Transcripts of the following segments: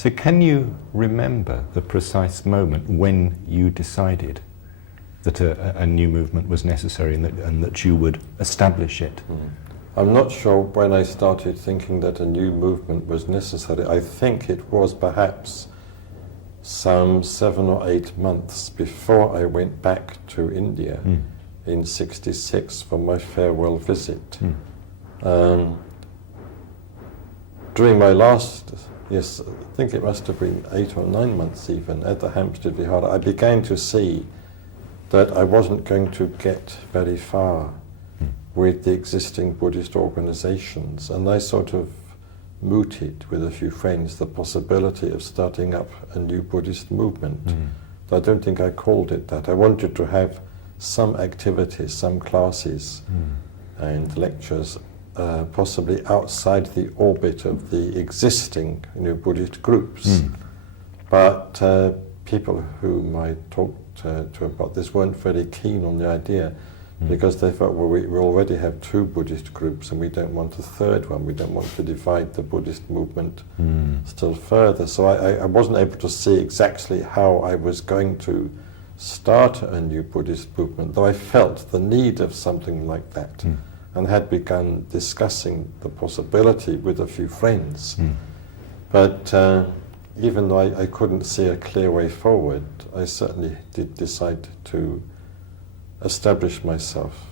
So can you remember the precise moment when you decided that a new movement was necessary and that you would establish it? I'm not sure when I started thinking that a new movement was necessary. I think it was perhaps some 7 or 8 months before I went back to India in '66 for my farewell visit. During my last, yes, I think it must have been 8 or 9 months even, at the Hampstead Vihara, I began to see that I wasn't going to get very far with the existing Buddhist organizations, and I sort of mooted with a few friends the possibility of starting up a new Buddhist movement. I don't think I called it that. I wanted to have some activities, some classes and lectures, possibly outside the orbit of the existing Buddhist groups. But people whom I talked to about this weren't very keen on the idea, because they thought, well, we already have 2 Buddhist groups and we don't want a third one. We don't want to divide the Buddhist movement still further. So I wasn't able to see exactly how I was going to start a new Buddhist movement, though I felt the need of something like that and had begun discussing the possibility with a few friends. But even though I couldn't see a clear way forward, I certainly did decide to establish myself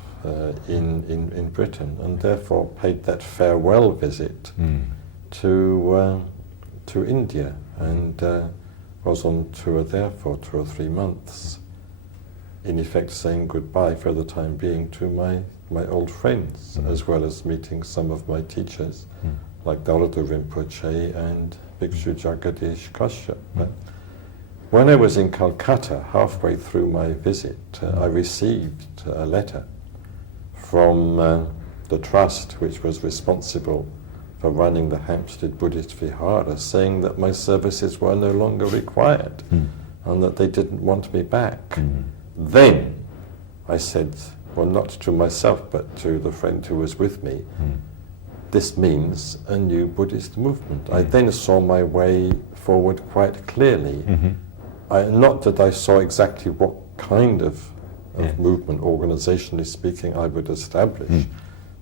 in Britain, and therefore paid that farewell visit to India, and was on tour there for 2 or 3 months, in effect saying goodbye for the time being to my old friends, as well as meeting some of my teachers, like Dalada Rinpoche and Bhikshu Jagadish Kashyap. When I was in Calcutta, halfway through my visit, I received a letter from the trust which was responsible for running the Hampstead Buddhist Vihara, saying that my services were no longer required and that they didn't want me back. Then I said, well, not to myself, but to the friend who was with me, this means a new Buddhist movement. I then saw my way forward quite clearly. Not that I saw exactly what kind of movement, organizationally speaking, I would establish,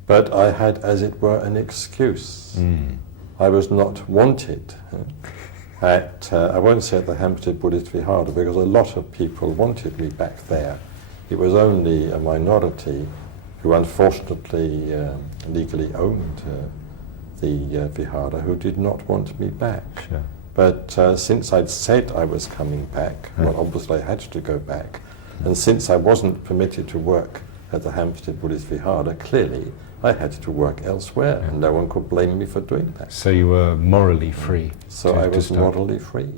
but I had, as it were, an excuse. I was not wanted at, I won't say at the Hampstead Buddhist Vihara, because a lot of people wanted me back there. It was only a minority who unfortunately legally owned the Vihara who did not want me back. Sure. But since I'd said I was coming back, well, obviously I had to go back. And since I wasn't permitted to work at the Hampstead Buddhist Vihara, clearly I had to work elsewhere, and no one could blame me for doing that. So you were morally free. So I was morally free.